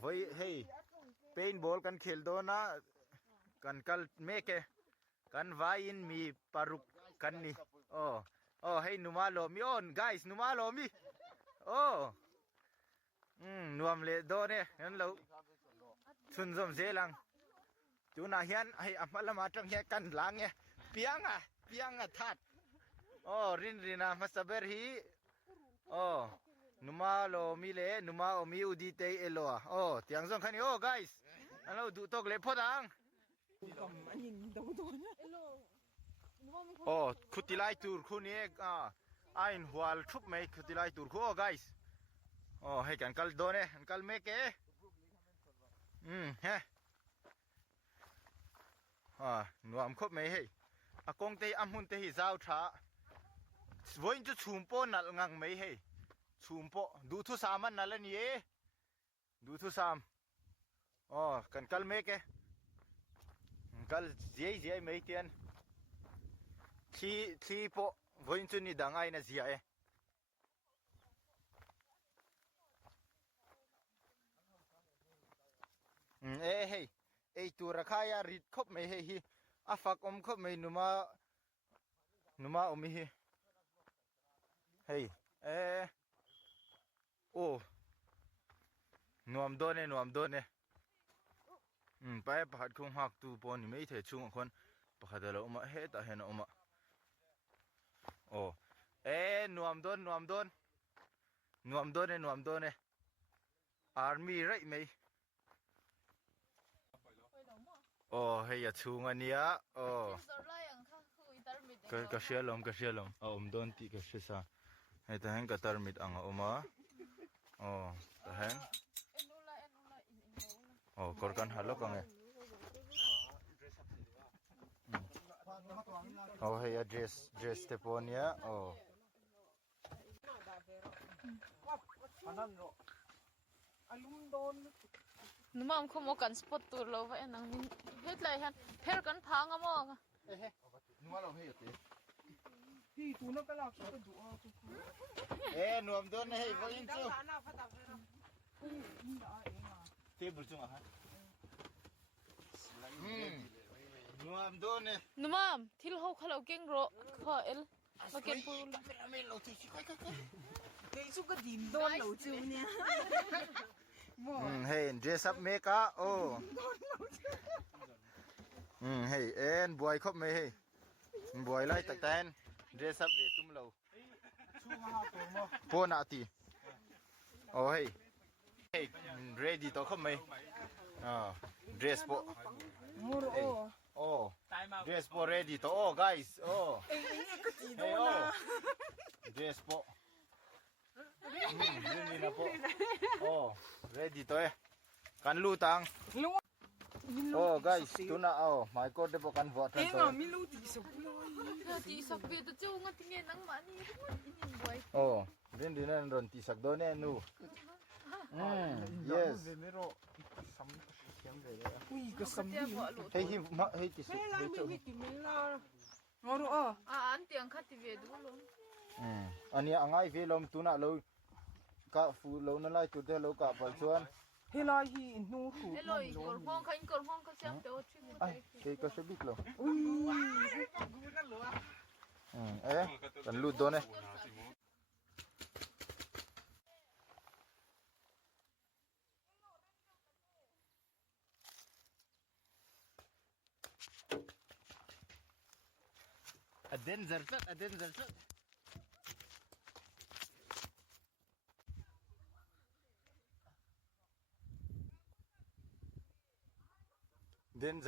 ไว้ให้เพนบอลกันเขลโดนะกันกัลเมเกกันวายินมีปารุกกันนี่ให้นุมาโลมีguys นุมาโลมีนวมเลโดเน่งั้นเราชุนสมเสลังจูน่าเฮียนให้อัมละมาจังเฮกันหลังเงเปียงอ่ะทัดรินนะมาสเบอร์ฮีนุมาโลมีเลนุมาโอมีอุดิเตเอโลเตียงส่งคันนี้guys อันเราดูตกเลยพอดังคุติไลตูร์คุณเอกไอ้หัวชุบไม่คุติไลตูร์คุณguys ให้กันกัลโดเน่กัลเมเกเฮ้นวมคบไม่ให้อากงเตอัมหุนเตหิเจ้าช้าวันจะชุมโปนัลงังไม่ให้ชุมโปดูทุสามันนั่นนี่ดูทุสามกันกัลเมเกกัลเจียไม่เตียนที่โปวันจะนี่ดังไงนะเจียเฮ้ไอตัวราคายาริดคบไม่ให้ฮีอาฟักคบไม่นุมามีฮีเฮ้นวมโดนเนี่ยไปพัดคงหักตูปนไม่เถิดชุ่มคนพัดเราเฮ็ดแต่เห็นนวมโดนเนี่ยอาร์มี่ไรไหมให้ยาชูงอันนี้ก็เชื่อลมโดนตีก็เชื่อซะให้แต่แห่งก็ตารมิดอ่างมาแต่แห่งกอดกันหันแล้วก็ไงให้ยาเดรสเตปอนเนี่ยนุมามขโมกันสปอตตัวเราไว้นังเฮ็ดไรฮันเพลกันพังอะมอกนุมาเราให้อยู่ตีพี่ตูนักก็ลากก็ดูนวมโดนให้ไว้ยิงจูเทียบจุงอ่ะฮะนวมโดนเนี่ยนุมามที่เราเขาเก่งโรขอมาเก็บปูนเฮ้ยสุกดินโดนเหลาจูเนี่ยให้เดรสอัพเมกะให้บอยครบไหมให้บอยไล่ตักแตนเดรสอัพเวทุมเราโปนาตีให้เรดี้ต่อครบไหมเดรสโปมูโรเดรสโปเรดี้ต่อguysเดรสโปนี่นะโปready ตัวกันลู่ตังguys ตุน่าหมายกดเดี๋ยวกันวอดกันตัวไม่รู้ตีสักเลยตีสักเวทจะงติเงินนังมันนี่อินบอยเรื่องนี้นั่นโดนตีสักโดนแน่นูyes ไม่รู้ซ้ำเขียนเลยอุ้ยก็ซ้ำให้ตีสักไม่กินไม่ลาโอ้โหอันเตียงคัดทีวีดูลงอันนี้อ่างไอเวลมตุน่าเรากะฟูเรานั่นไล่จุดเดียวเรากะไปชวนเฮลายฮีนูถูเฮลอยกอลห้องขันกอลห้องก็เสียบเดี๋ยวชิมไอ้ก็สบิกเรากันลุดโดนเนี่ยอเดนเซอร์เดนเซ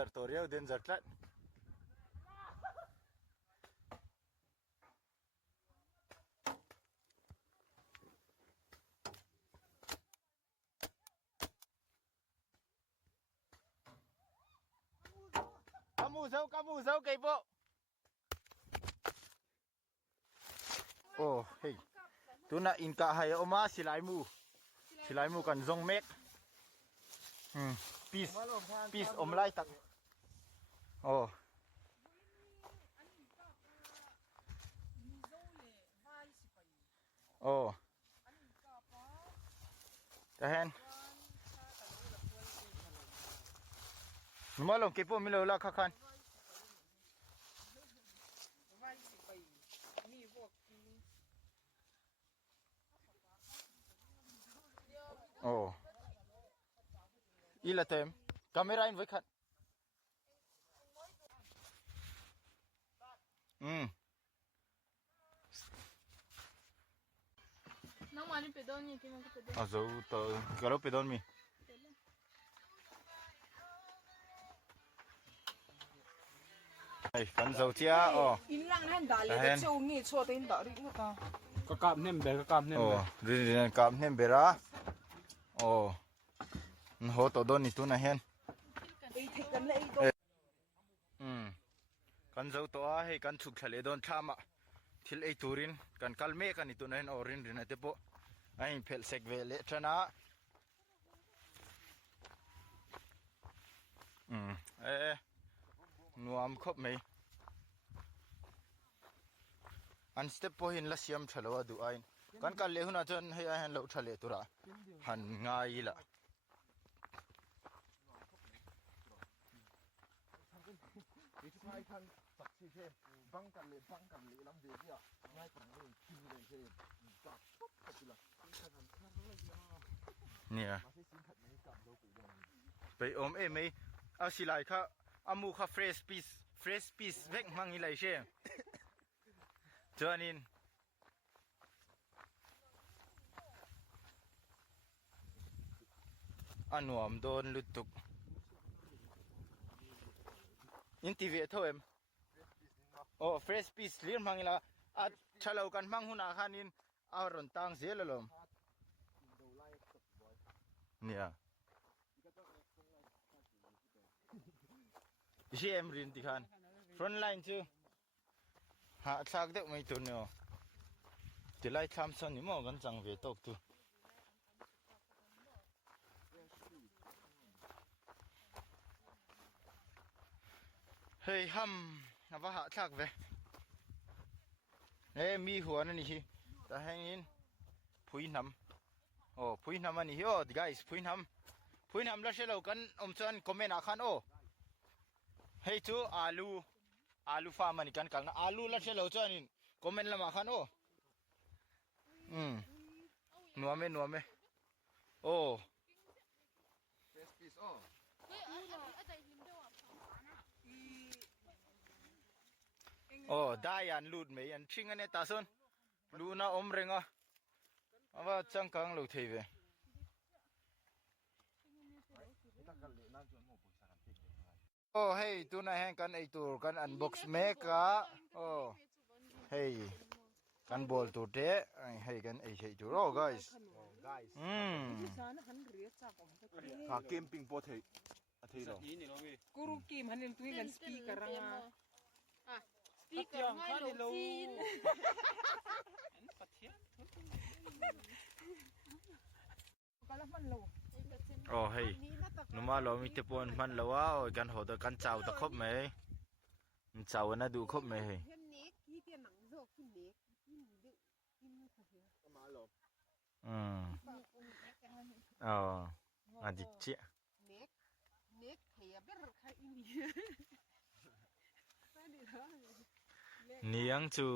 อร์ตัวเรียวเดนเซอร์ลัดkamu zau kay po hey tu na inka hay oma silai mu kan zong mek peace omlai tak tahan มาลงเก็บพวกมิโลละคักคันโอ้อีละเต็มกล้องอินไว้คันNang mani pedon ni ki mang pedon. Azo to galo pedon mi. Ai kan zo chia o. In lang han da le de chou ngi chua tin da ri ma ta. Ka kap nem be ka kap nem be. Oh, rin kap nem bera. Oh. Ho to don ni tu na hen. Ei thek kan le do. Kan zo to a he kan chuk thale don thama. Thil ei turin kan kalme kan ni tu na hen orin rin ate po. Ai phel sek ve le thana. Nuam khop mai. An step po hin la siam thalo du ain. Kan kal le huna chon he han lo thale tura. Han ngai la. Nèไปอมเอ้ไม่เอาสิไหลค่ะอามูค่ะ fresh piece เวกมังอีไหลเช่เจอนินอันหนวมโดนลุดตุกอินทีวีเท่าเอ็มโอ้ fresh piece เลี้ยงมังอีละอาชะเลากันมังหุนาคานินเอารอนตังเสียละลมเนี่ยIsi emrin tikan front line chu ha thak deuh mai tu no tilai tham son ni mo gan chang ve tok tu hey ham ava ha thak ve mi huan ani hi ta hangin phui nam oh phui nam ani hi oh guys phui nam la shelo kan chan comment a khan oh Hey tu alu farm ni kan kang alu la chelo chanin comment lama khan o nuame oh oh dayan lut me an thing ane ta son lu na om renga awa chang kang lo theive Oh hey tu na hen kan ei tur kan unbox meka oh hey kan bol tu te hey kan ei sei tu oh guys Ka camping po thei a thei lo. Guru kim hanin tu kan speaker ranga. Speaker ngai lo chin. Kala man lo. Oh hey numa lo mi te pon man lo wa oi kan ho da kan chau ta khop me chau na du khop me hey oh adik chi niang chu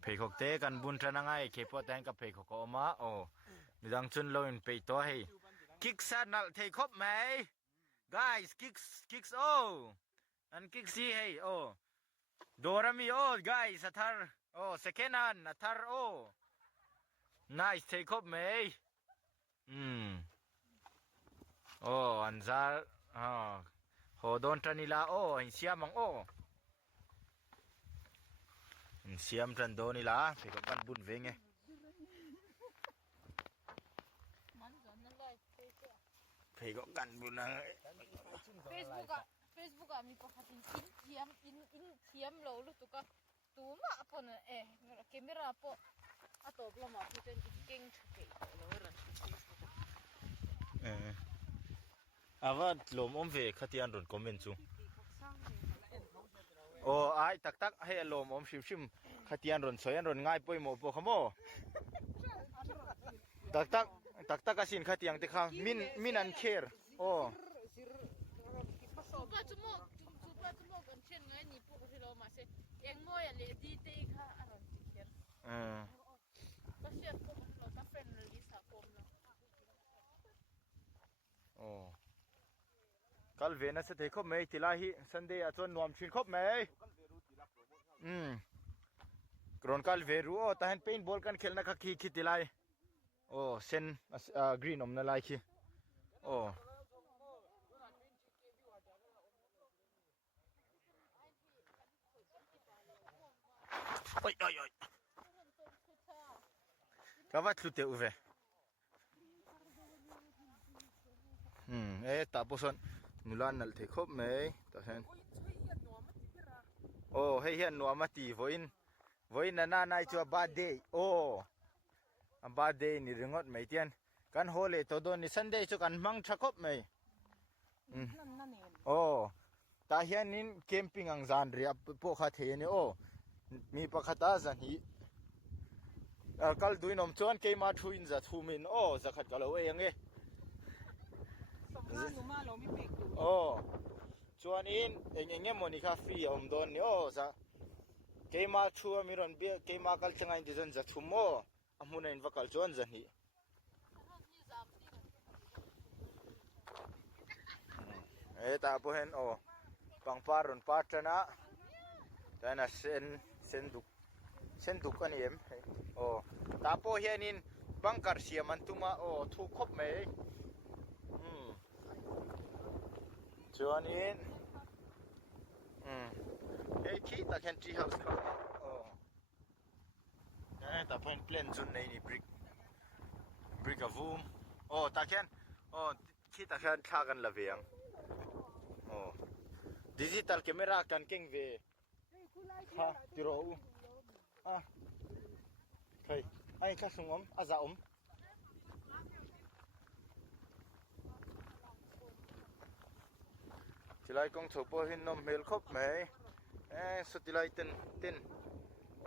เพกเตกันบุญทนาไงเคปอแตงกับเพกก็อมาโอ้ดังชุนโลนไปตัวให้คิกซันนัลเทคบไหม guys kicks oh and kick see hey oh dorami oh guys atar oh second hand atar oh nice take up me oh anzar hodon tanila oh siamang oh siam tan do ni la pe ko pan bun ve nge pe ko kan bun na Facebook mi pa khatin in thiam lo lu tu ka tu ma pon camera po atop lo ma puten king thke lo ran ava lom om ve khatian ron comment chu oh ai tak he lom om shim khatian ron soyan ron ngai poi mo po khamo ตักสินคาเตียงติค่ะมินอันเคร์โอ้ Supa cuma kan chen ngai ni pu ko lo ma se eng mo ya le di te kha aron ti kher. Ka sia ko lo ta friendly sa kom lo. โอ้กัลเวนะสเตครบไหมติลาฮิซันเดย์อาจวนนวมชินครบไหมกรอนกัลเวรูโอ้แต่เห็นเป็นบอลกันเขลนักขี้ติลายโอ้เซนกรีนอมนั่นลายขี้โอ้โอ้ยกวัดสุดเตอุเวตาปุสนนุลานนัลเทคบไหมตาเห็นโอ้ให้เห็นนัวมาตีvoin naจัวบาดเดย์โอ้บาดเดย์นี่เรื่องอดไม่เตียนกันโฮเลตัวโดนนี่ซันเดย์จุกันมังชักบไหมโอ้ตาเห็นนินแคมปิ้งอังซานเรียพวกข้าเทนี่โอ้มีปะขัดตาจันฮีกัลดุยนมชวนเกมาทุยนจะทุมินโอ้จะขัดกัลเอาเองเอ้โอ้ชวนอินเองโมนิคาฟรีอมโดนนี่โอ้จะเกมาชัวมีรอนเบียเกมากัลจังไงดิจันจะทุมโอ้อามุนัยนวักัลชวนจันฮีตาพอเห็นโอ้ปังปารอนปาร์ตนะแต่น่ะเส้นดุกันเอ็มโอ้ตาพอเห็นอินบังการเสียมันตุมาโอ้ทุกครบไหมชวนอินขี้ตาแคนทรีเฮาส์เขาโอ้ตาเป็นเพลนจุนในนี่บริกกับวูมโอ้ตาแคนโอ้ขี้ตาแคนท่ากันละเวียงโอ้ดิจิตอลแคมรากันเก่งเวค่ะติโร่ใครไอ้ข้าสงอมอาซาทีไรกงถูกพอหินนมเมลครบไหมสุดทีไรเต้น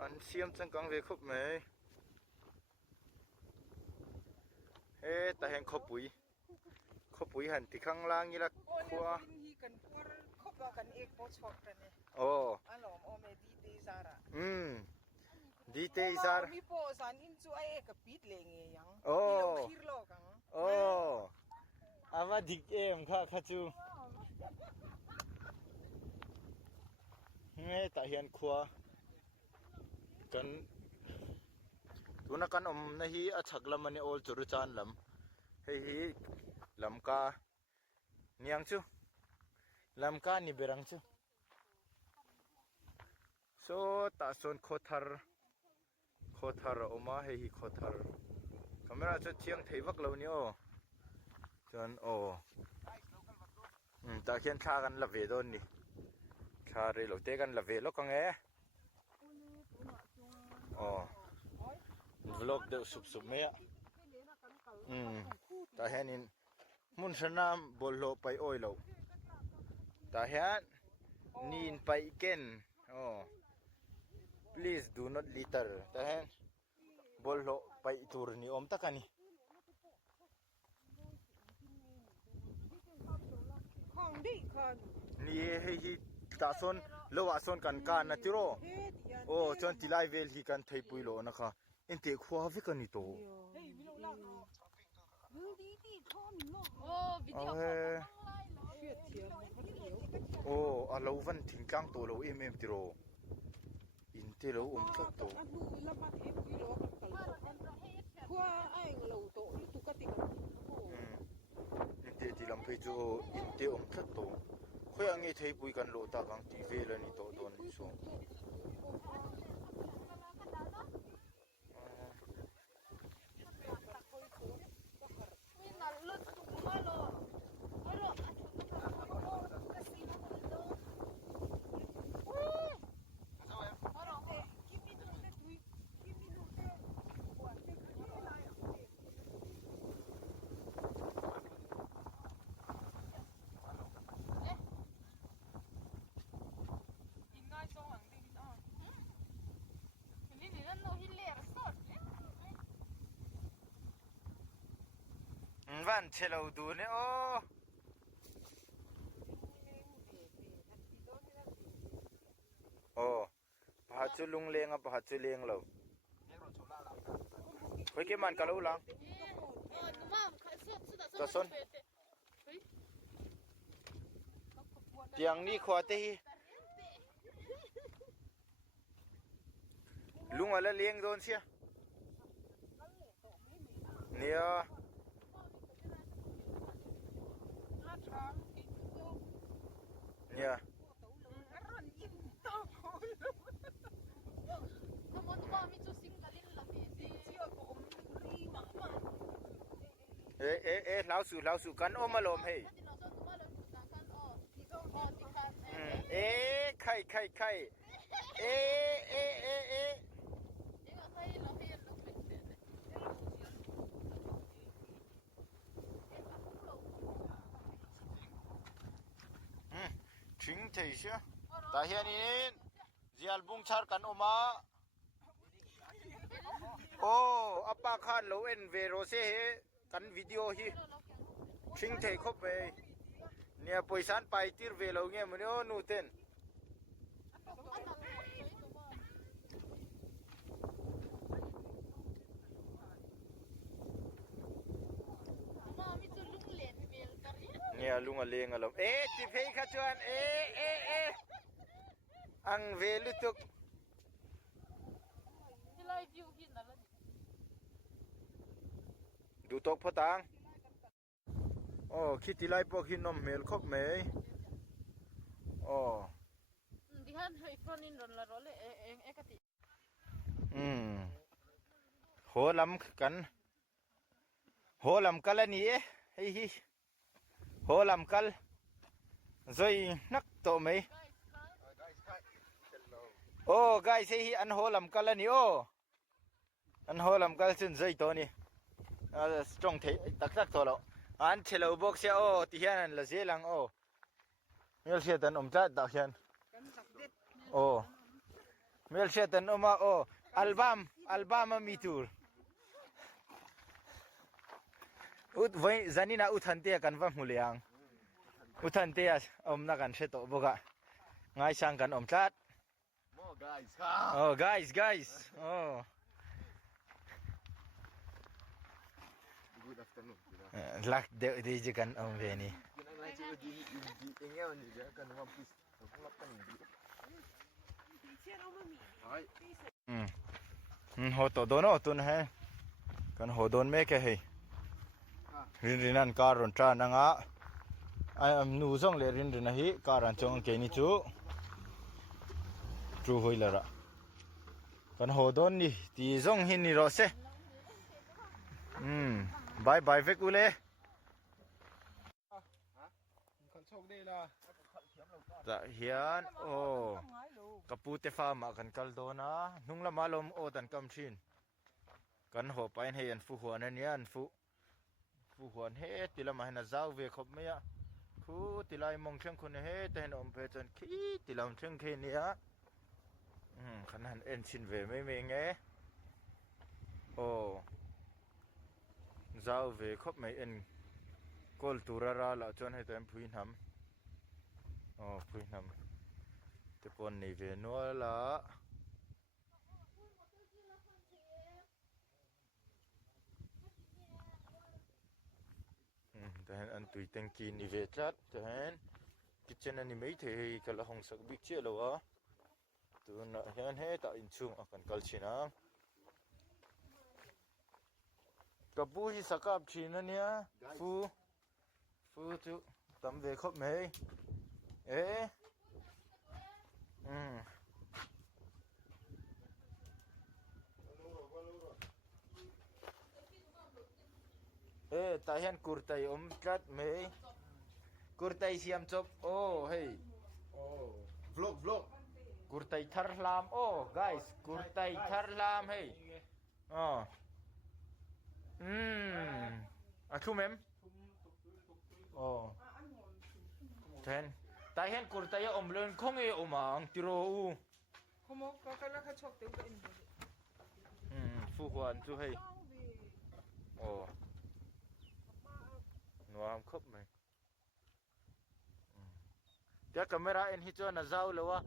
อันเสียมจังกังเวครบไหมแต่เห็นครบปุ๋ยหันที่ข้างล่างนี่ละครัวโอ้ดีเตซาร์มีโปสันอินจูไอกับปีดเลงยัง โอ้อาว่าดิกเอ็มค่ะจูแต่เห็นครัวกันตัวนักการนะฮีอัชักลำมันโอลจุรุจานลำฮีลำกาเนียงจูลำกานี่เบรังจูโซตาโซนโคทาร์ออกมาฮีโคทาร์คาเมราจะเชียงไทยวักเราเนี่ยโอ้จนโอ้ตาเขียนชากันละเวดอนนี่ชาเรลเตกันละเวลกังเอโอ้วล็อกเดือดสุบๆเมียตาเห็นมุนสนามบอลโลไปโอยเราตาเห็นนีนไปเก่นโอ้ please do not litter ตาเห็นบอลโลไปตูร์นี่อมตะกันนี่นี่ให้ตาโซนเลวะโซนกันการนะจิโร่โอ้จนที่ไลเวลฮีกันไทยปุยโลนะคะอินเตขวาวิกันนี่โตโอ้อาเราวันทิ้งกลางตัวเราเอ็มจิโร่อินเตเราสักโตอินเตที่ลำเพจอินเตสักโตค่อยอังเงยไทยปุยกันโลตากลางทีเวลนี่โตโดนนี่ส่ง บ้านเชลาดูเนี่ยโอ้โอ้ปะจุลุงเลงอ่ะปะจุเลงเราเฮ้ยเก็บมันกันแล้วล่ะตัวสนเตียงนี่ขวาตีลุงอะไรเลี้ยงโดนเสียเนี่ยเนี่ยเราสู่กันโอมาลมเฮ้ไข่ถึงเที่ยเชียแต่เฮียนี่เจียลบุงชาร์กันออกมาโอ้อัปปะคานโลเอ็นเวโรเซกันวิดีโอฮีถึงเที่ยครบไปเนี่ยปอยสันไปตีร์เวโลเงี้ยมันโอ้นูเต้นเนี่ยลุงเลงอารมณ์ที่เพย์ขจวนอังเวลุตุกดูตกพตังโอ้คิดที่ไรพวกหินนมเมลครบไหมโอ้ดิฮันเฮยฟรอนินรอนละรอเลยกติโหลำกันโหลำกันละนี่เฮ้ยโหลำกันซอยนักโตไหมโอ้ไกด์เสียอันโหลำกันละนี่โออันโหลำกันซึ่งซอยโตนี่จงเทตักโตแล้วอันเชลล์บอกเสียโอ้ที่เฮียนละเสียหลังโอ้เมลเชียตันจัดดอกเฮียนโอ้เมลเชียตันมาโอ้อัลบัมมีทูร์อุดไว้จันนี่นะอุทันเตียกันว่ามูเลียงอุทันเตียนักกันเชตโตบกะง่ายช่างกันจัดโอ้ guys โอ้Good afternoon. Lak de jikan veni. Ho to dono tun hai. Kan ho don me ke hai. Rin karon tra nanga. Ai am nu song le rin hi karan chong ke ni chu. Tru hoi la ra. Kan ho don ni ti song hin ni ro se. Bye vek ule dạ hiền ô kapute farm kan kaldona nungla malom o tan kamchin kan ho pain he an fu huan an yan fu huan he tilama hena zaw ve khop me ya khu tilai mong thang khun he ten om pe chan khi tilam thang khe nia kan han en chin ve me nge ô giao về khóc mấy anh col turara là cho nên em phuin hầm phuin hầm thì con này về nó là thế anh tùy tên kỳ này về chát thế kitchen anh mấy thì cái là hồng sắc big chia rồi á từ nãy hiện hết tại in chung ở cần cal china Kapu hi sakap china nia fu chu tam ve khop me ta hian kurtai tlat me kurtai siam chop hey Vlog kurtai thar lam guys kurtai thar lam hey thu mem ten ta hian kurtai len khong e omang tiro u Como kakala ka chok te in. fu huan chu hey nuam khop mai tia camera en hi chon na zau lewa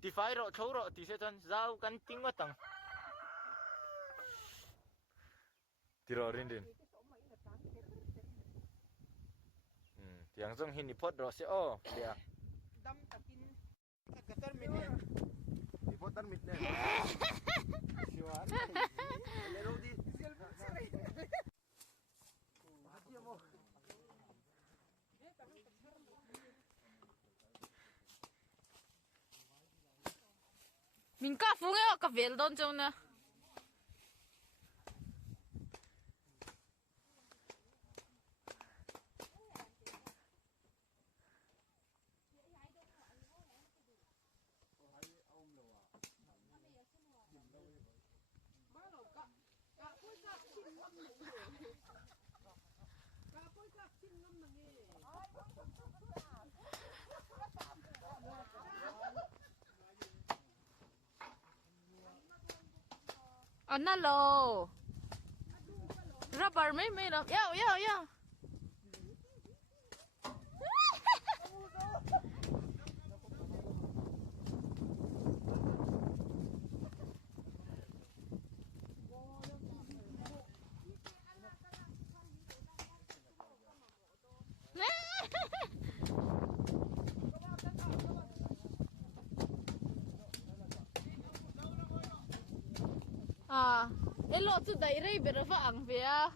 ti fai ro thau ro ti se chan zau kan ting wa tang ti ro rin din tiang jong hin ni phot ro se o dia dam takin Katar mit ne. Ipotan mit ne. Siwan. Lero di. Mình có phung ấy có về đón trong nè. Anh alo, rubber mấy đâu, yo. Elo tu dai rei berapa ang via.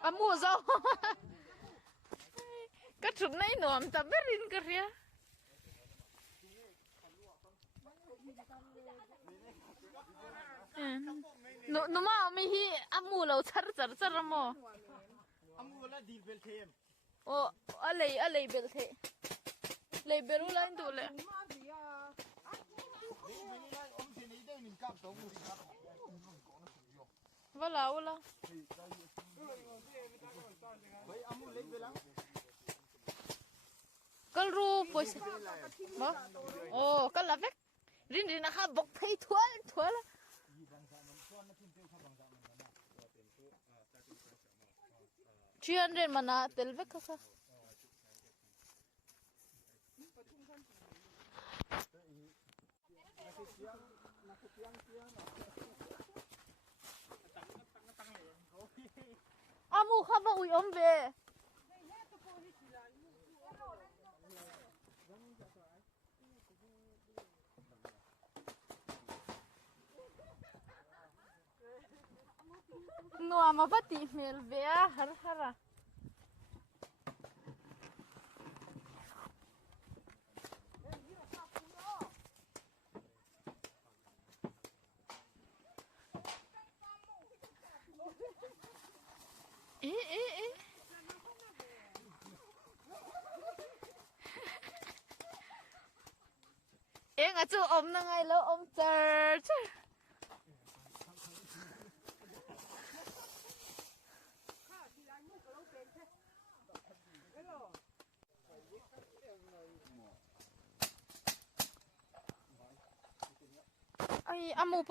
Amu zo. Ka chut nai nom ta berin ka ria. No ma mi hi amu lo char mo. Amu la di bel them. Oh, alay bel the. Lay beru lain tu le. Wala. Kal ru pois. Ba? Oh, kal la vek. Rin na ha bok thai thual. $300 mana tel vek ka. Amu khaba ui ombe. Nuwa mabati mel vea har. Nga chu om na ngai lo om church. Ai amu